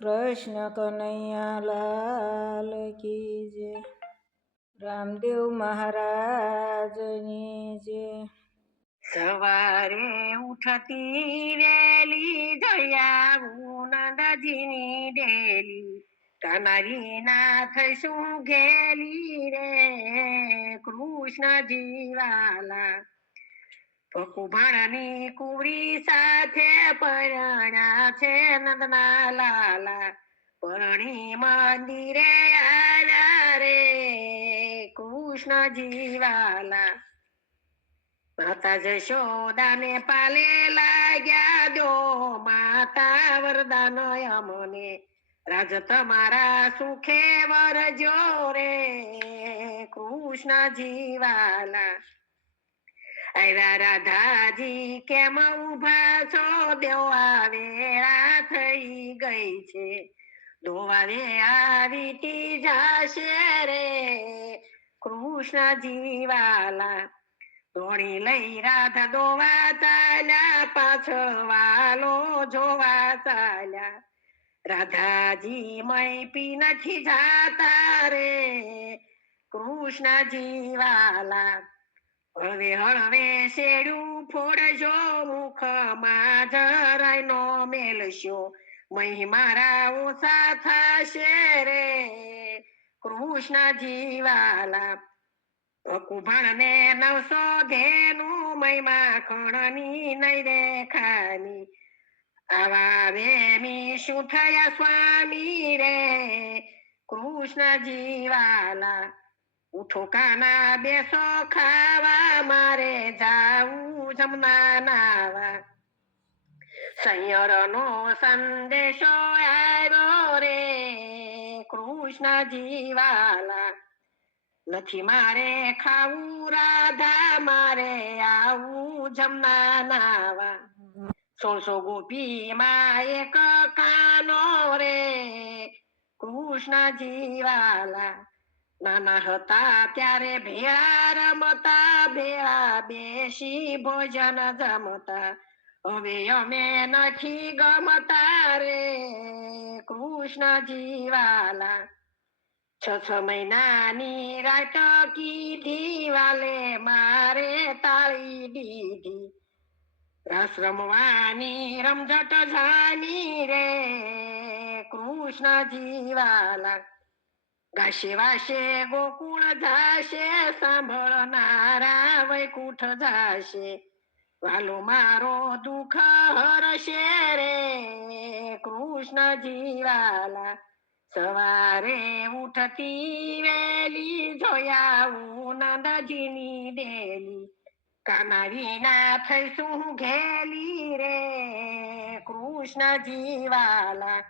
કૃષ્ણ કનૈયા લાલ કી જય. રામદેવ મહારાજની જય. સવારે ઉઠતી વેલી જોયા નંદજીની ડેલી, તમારી ના થઈશું ઘેલી રે કૃષ્ણજી વાલા. પકુભાણની કુરી સાથે પરણ્યા છે નંદના લાલા, પરણી મંદિરે આવ્યા રે કૃષ્ણજી વાલા. માતા જશોદાને પાલે લાગ્યા દો માતા વરદાન અમને, રાજ તમારા સુખે વરજો રે કૃષ્ણજી વાલા. આવ્યા રાધાજી કેમ ઉભા છો, દેવા વેળા થઈ ગઈ છે, દોવાને આવી જાશે રે કૃષ્ણજી વાલા. ધોણી લઈ રાધા દોવા ચાલ્યા, પાછળ વાલો જોવા ચાલ્યા, રાધાજી મય નથી જાતા રે કૃષ્ણજી વાલા. હળવે હળવે શેડું ફોડજો, મુખમાં જરાય નો મેલશો, મહી મારા ઓછા થશે રે કૃષ્ણજી વાલા. કુભાણને 900 ધેનું મહિમા ખણની નહીં દેખાની, આવા વેમી શું થયા સ્વામી રે કૃષ્ણજી વાલા. ઉઠો કાના બેસો ખાવા, મારે જાવું જમના નાવા. સૈયરનો સંદેશો આવ્યો રે કૃષ્ણજી વાલા. નથી મારે ખાવું રાધા, મારે આવું જમના નાવા. 1600 ગોપીમાં એક કાનો રે કૃષ્ણજી વાલા. નાના હતા ત્યારે ભેળા રમતા, ભેળા બેસી ભોજન જમતા, હવે અમે નથી ગમતા રે કૃષ્ણજી વાલા. 6 મહિનાની રાત કીધી, વાલે મારે તાળી દીધી, રસ રમવાની રમઝટ જાની રે કૃષ્ણજી વાલા. ગાશે વાશે ગોકુળ જાશે, સાંભળનારા વૈકુંઠ જાશે, વાલો મારો દુઃખ હરશે રે કૃષ્ણજી વાલા. સવારે ઉઠતી વેલી જોયા નંદજીની ડેલી, કાના વિના થઈશું ઘેલી રે કૃષ્ણજી વાલા.